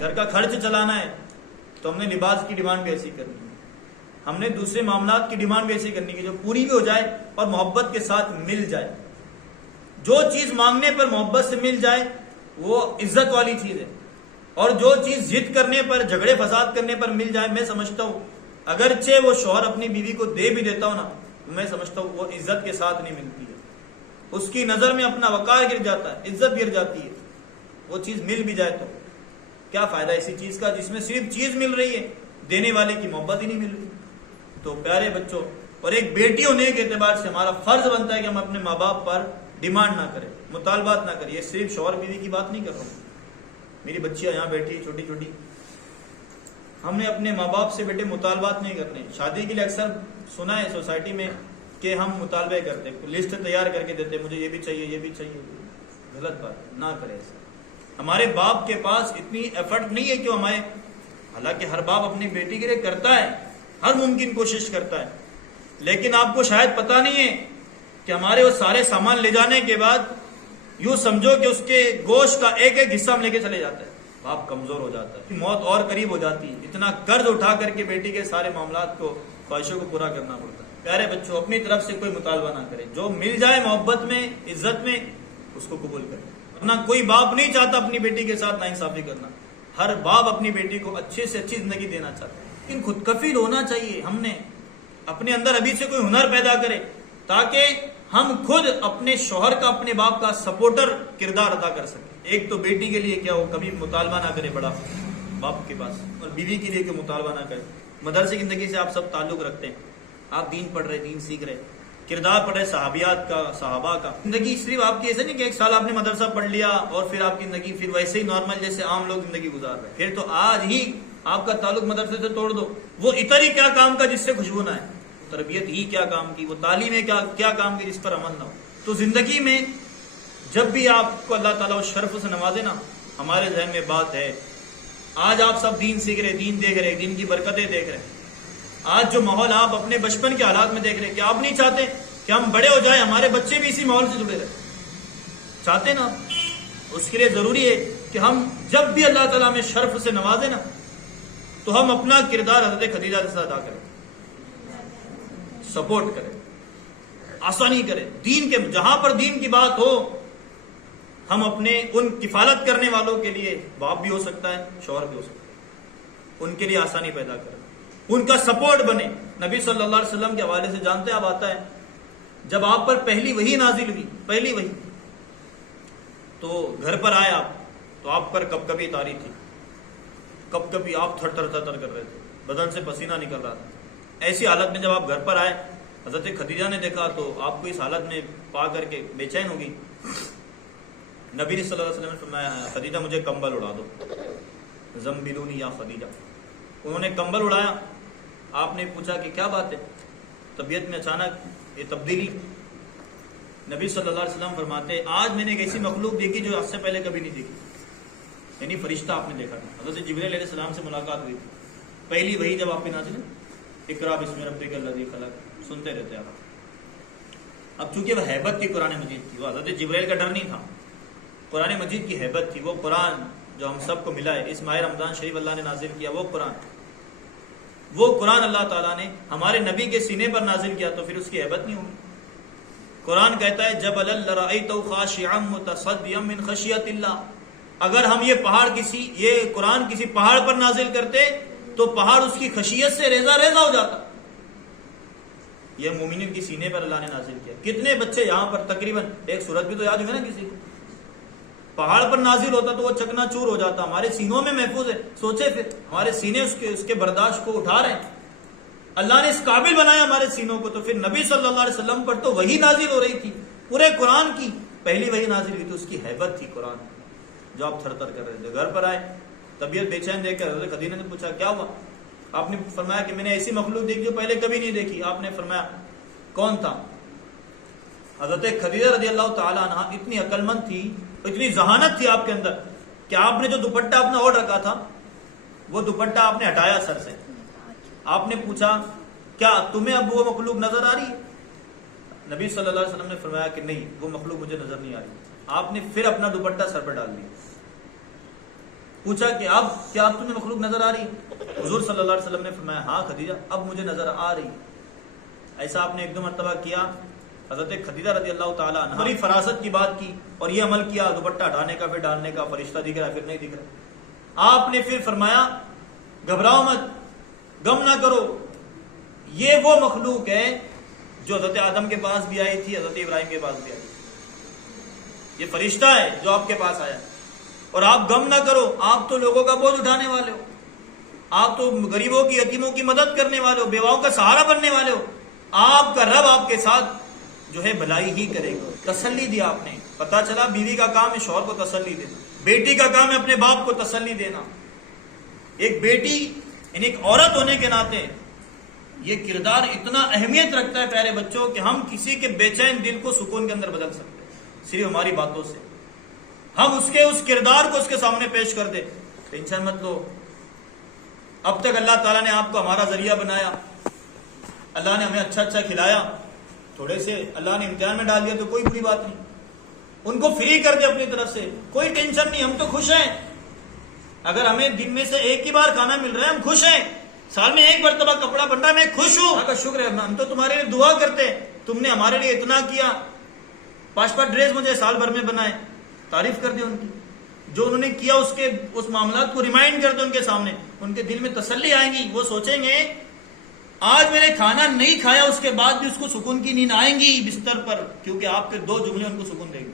گھر کا خرچ چلانا ہے تو ہم نے لباس کی ڈیمانڈ بھی ایسی کرنی ہے، ہم نے دوسرے معاملات کی ڈیمانڈ بھی ایسی کرنی ہے جو پوری بھی ہو جائے اور محبت کے ساتھ مل جائے. جو چیز مانگنے پر محبت سے مل جائے وہ عزت والی چیز ہے، اور جو چیز ضد کرنے پر، جھگڑے فساد کرنے پر مل جائے، میں سمجھتا ہوں اگرچہ وہ شوہر اپنی بیوی کو دے بھی دیتا ہو نا، میں سمجھتا ہوں وہ عزت کے ساتھ نہیں ملتی ہے. اس کی نظر میں اپنا وقار گر جاتا ہے، عزت گر جاتی ہے. وہ چیز مل بھی جائے تو کیا فائدہ ایسی چیز کا جس میں صرف چیز مل رہی ہے، دینے والے کی محبت ہی نہیں مل رہی. تو پیارے بچوں، اور ایک بیٹی ہونے کے اعتبار سے ہمارا فرض بنتا ہے کہ ہم اپنے ماں باپ پر ڈیمانڈ نہ کریں، مطالبات نہ کریں. یہ صرف شوہر بیوی کی بات نہیں کر رہا ہوں، میری بچیاں یہاں بیٹھی چھوٹی چھوٹی، ہم نے اپنے ماں باپ سے بیٹے مطالبات نہیں کرنے. شادی کے لیے اکثر سنا ہے سوسائٹی میں کہ ہم مطالبے کرتے، لسٹ تیار کر کے دیتے، مجھے یہ بھی چاہیے یہ بھی چاہیے. غلط بات، نہ کرے ایسا. ہمارے باپ کے پاس اتنی ایفرٹ نہیں ہے کہ ہمارے، حالانکہ ہر باپ اپنی بیٹی کے لیے کرتا ہے، ہر ممکن کوشش کرتا ہے، لیکن آپ کو شاید پتہ نہیں ہے کہ ہمارے وہ سارے سامان لے جانے کے بعد یوں سمجھو کہ اس کے گوشت کا ایک ایک حصہ ہم لے کے چلے جاتے ہیں. باپ کمزور ہو جاتا ہے، موت اور قریب ہو جاتی ہے. اتنا قرض اٹھا کر کے بیٹی کے سارے معاملات کو، خواہشوں کو پورا کرنا پڑتا ہے. پیارے بچوں، اپنی طرف سے کوئی مطالبہ نہ کریں، جو مل جائے محبت میں، عزت میں، اس کو قبول کریں. اپنا کوئی باپ نہیں چاہتا اپنی بیٹی کے ساتھ ناانصافی کرنا. ہر باپ اپنی بیٹی کو اچھے سے اچھی زندگی دینا چاہتا ہے، لیکن خود کفیل ہونا چاہیے. ہم نے اپنے اندر ابھی سے کوئی ہنر پیدا کرے تاکہ ہم خود اپنے شوہر کا، اپنے باپ کا سپورٹر کردار ادا کر سکیں. ایک تو بیٹی کے لیے کیا ہو، کبھی مطالبہ نہ کرے بڑا باپ کے پاس، اور بیوی کے لیے کہ مطالبہ نہ کرے. مدرسے کی زندگی سے آپ سب تعلق رکھتے ہیں، آپ دین پڑھ رہے، دین سیکھ رہے، کردار پڑھ رہے صحابیات کا، صحابہ کا. زندگی صرف آپ کی ایسے نہیں کہ ایک سال آپ نے مدرسہ پڑھ لیا اور پھر آپ کی زندگی پھر ویسے ہی نارمل جیسے عام لوگ زندگی گزار رہے ہیں. پھر تو آج ہی آپ کا تعلق مدرسے سے توڑ دو. وہ عطر ہی کیا کام کا جس سے خوشبو نہ ہے، تربیت ہی کیا کام کی، وہ تعلیم ہے کیا کام کی جس پر عمل نہ ہو. تو زندگی میں جب بھی آپ کو اللہ تعالیٰ اس شرف سے نوازے نا، ہمارے ذہن میں بات ہے، آج آپ سب دین سیکھ رہے، دین دیکھ رہے، دین کی برکتیں دیکھ رہے. آج جو ماحول آپ اپنے بچپن کے حالات میں دیکھ رہے، کہ آپ نہیں چاہتے کہ ہم بڑے ہو جائیں ہمارے بچے بھی اسی ماحول سے جڑے رہے؟ چاہتے نا؟ اس کے لیے ضروری ہے کہ ہم جب بھی اللہ تعالیٰ ہمیں شرف سے نوازے نا، تو ہم اپنا کردار حضرت خدیجہ جیسا ادا کریں، سپورٹ کریں، آسانی کریں. دین کے جہاں پر دین کی بات ہو، ہم اپنے ان کفالت کرنے والوں کے لیے، باپ بھی ہو سکتا ہے، شوہر بھی ہو سکتا ہے، ان کے لیے آسانی پیدا کریں، ان کا سپورٹ بنے. نبی صلی اللہ علیہ وسلم کے حوالے سے جانتے آپ آتا ہے، جب آپ پر پہلی وحی نازل ہوئی، پہلی وحی، تو گھر پر آئے آپ، تو آپ پر کب کبھی تاری تھی، کب کبھی آپ تھر تھر تھر کر رہے تھے، بدن سے پسینہ نکل رہا تھا. ایسی حالت میں جب آپ گھر پر آئے، حضرت خدیجہ نے دیکھا تو آپ کو اس حالت میں پا کر کے بے چین ہوگی. نبی صلی اللہ علیہ وسلم نے فرمایا، خدیجہ مجھے کمبل اڑا دو، زمبلونی یا خدیجہ. انہوں نے کمبل اڑایا. آپ نے پوچھا کہ کیا بات ہے، طبیعت میں اچانک یہ تبدیلی. نبی صلی اللہ علیہ وسلم فرماتے، آج میں نے ایک ایسی مخلوق دیکھی جو آج سے پہلے کبھی نہیں دیکھی. یعنی فرشتہ آپ نے دیکھا تھا. حضرت جبرائیل علیہ السلام سے ملاقات ہوئی تھی. پہلی وحی جب آپ پہ نازل ہے، اقرا بسم ربک الذی خلق، سنتے رہتے آپ. اب چونکہ وہ ہیبت تھی قرآن مجید کی، وہ حضرت جبرائیل کا ڈر نہیں تھا، قرآن مجید کی ہیبت تھی. وہ قرآن جو ہم سب کو ملا ہے، اس ماہ رمضان شریف اللہ نے نازل کیا، وہ قرآن اللہ تعالیٰ نے ہمارے نبی کے سینے پر نازل کیا، تو پھر اس کی ہیبت نہیں ہوگی. قرآن کہتا ہے جبلا لرأیتہ خاشعا متصدعا من خشیۃ اللہ. اگر ہم یہ قرآن کسی پہاڑ پر نازل کرتے تو پہاڑ اس کی خشیت سے ریزہ ریزہ ہو جاتا. یہ مومنین کی سینے پر اللہ نے نازل کیا. کتنے بچے یہاں پر تقریباً ایک سورت بھی تو یاد ہوگا نا کسی کو، پہاڑ پر نازل ہوتا تو وہ چکنا چور ہو جاتا. ہمارے سینوں میں محفوظ ہے. سوچے پھر ہمارے سینے اس کے برداشت کو اٹھا رہے ہیں. اللہ نے اس قابل بنایا ہمارے سینوں کو. تو پھر نبی صلی اللہ علیہ وسلم پر تو وہی نازل ہو رہی تھی، پورے قرآن کی پہلی وہی نازل ہوئی تھی. اس کی ہیبت تھی قرآن، جو آپ تھر تھر کر رہے تھے. گھر پر آئے، طبیعت بے چین دیکھ کر حضرت خدیجہ نے پوچھا کیا ہوا. آپ نے فرمایا کہ میں نے ایسی مخلوق دیکھی جو پہلے کبھی نہیں دیکھی. آپ نے فرمایا کون تھا؟ حضرت خدیجہ رضی اللہ تعالی عنہا اتنی عقل مند تھی، اتنی ذہانت تھی آپ کے اندر کہ آپ نے جو دوپٹہ اپنا اوڑھ رکھا تھا، وہ دوپٹہ آپ نے ہٹایا سر سے. آپ نے پوچھا کیا تمہیں اب وہ مخلوق نظر آ رہی ہے؟ نبی صلی اللہ علیہ وسلم نے فرمایا کہ نہیں، وہ مخلوق مجھے نظر نہیں آ رہی. آپ نے پھر اپنا دوپٹہ سر پر ڈال دیا. پوچھا کہ اب کیا اب تمہیں مخلوق نظر آ رہی ہے؟ حضور صلی اللہ علیہ وسلم نے فرمایا ہاں خدیجہ اب مجھے نظر آ رہی ہے۔ ایسا آپ نے ایک دو مرتبہ کیا۔ حضرت خدیجہ رضی اللہ تعالیٰ عنہ بڑی فراست کی بات کی اور یہ عمل کیا، دوپٹہ ہٹانے کا، پھر ڈالنے کا، فرشتہ دکھ رہا ہے پھر نہیں دکھ رہا۔ آپ نے پھر فرمایا گھبراؤ مت، غم نہ کرو، یہ وہ مخلوق ہے جو حضرت آدم کے پاس بھی آئی تھی، حضرت ابراہیم کے پاس بھی آئی تھی، یہ فرشتہ ہے جو آپ کے پاس آیا، اور آپ غم نہ کرو، آپ تو لوگوں کا بوجھ اٹھانے والے ہو، آپ تو غریبوں کی یتیموں کی مدد کرنے والے ہو، بیواؤں کا سہارا بننے والے ہو، آپ کا رب آپ کے ساتھ جو ہے بھلائی ہی کرے گا۔ تسلی دیا آپ نے۔ پتا چلا بیوی کا کام ہے شوہر کو تسلی دینا، بیٹی کا کام ہے اپنے باپ کو تسلی دینا۔ ایک بیٹی یعنی ایک عورت ہونے کے ناطے یہ کردار اتنا اہمیت رکھتا ہے پیارے بچوں کہ ہم کسی کے بے چین دل کو سکون کے اندر بدل سکتے ہیں صرف ہماری باتوں سے۔ ہم اس کردار کو اس کے سامنے پیش کر دیں، ٹینشن مت لو، اب تک اللہ تعالیٰ نے آپ کو ہمارا ذریعہ بنایا، اللہ نے ہمیں اچھا اچھا کھلایا، تھوڑے سے اللہ نے امتحان میں ڈال دیا تو کوئی بری بات نہیں، ان کو فری کر دے اپنی طرف سے، کوئی ٹینشن نہیں، ہم تو خوش ہیں۔ اگر ہمیں دن میں سے ایک ہی بار کھانا مل رہا ہے ہم خوش ہیں، سال میں ایک مرتبہ کپڑا بن رہا ہے میں خوش ہوں، اللہ کا شکر ہے، ہم تو تمہارے لیے دعا کرتے ہیں، تم نے ہمارے لیے اتنا کیا، 5 ڈریس مجھے سال بھر میں بنائے، تعریف کر دیں ان کی، جو انہوں نے کیا اس معاملات کو ریمائنڈ کر دیں ان کے سامنے، ان کے دل میں تسلی آئیں گی، وہ سوچیں گے آج میں نے کھانا نہیں کھایا اس کے بعد بھی اس کو سکون کی نیند آئیں گی بستر پر، کیونکہ آپ کے 2 جملے ان کو سکون دیں گے۔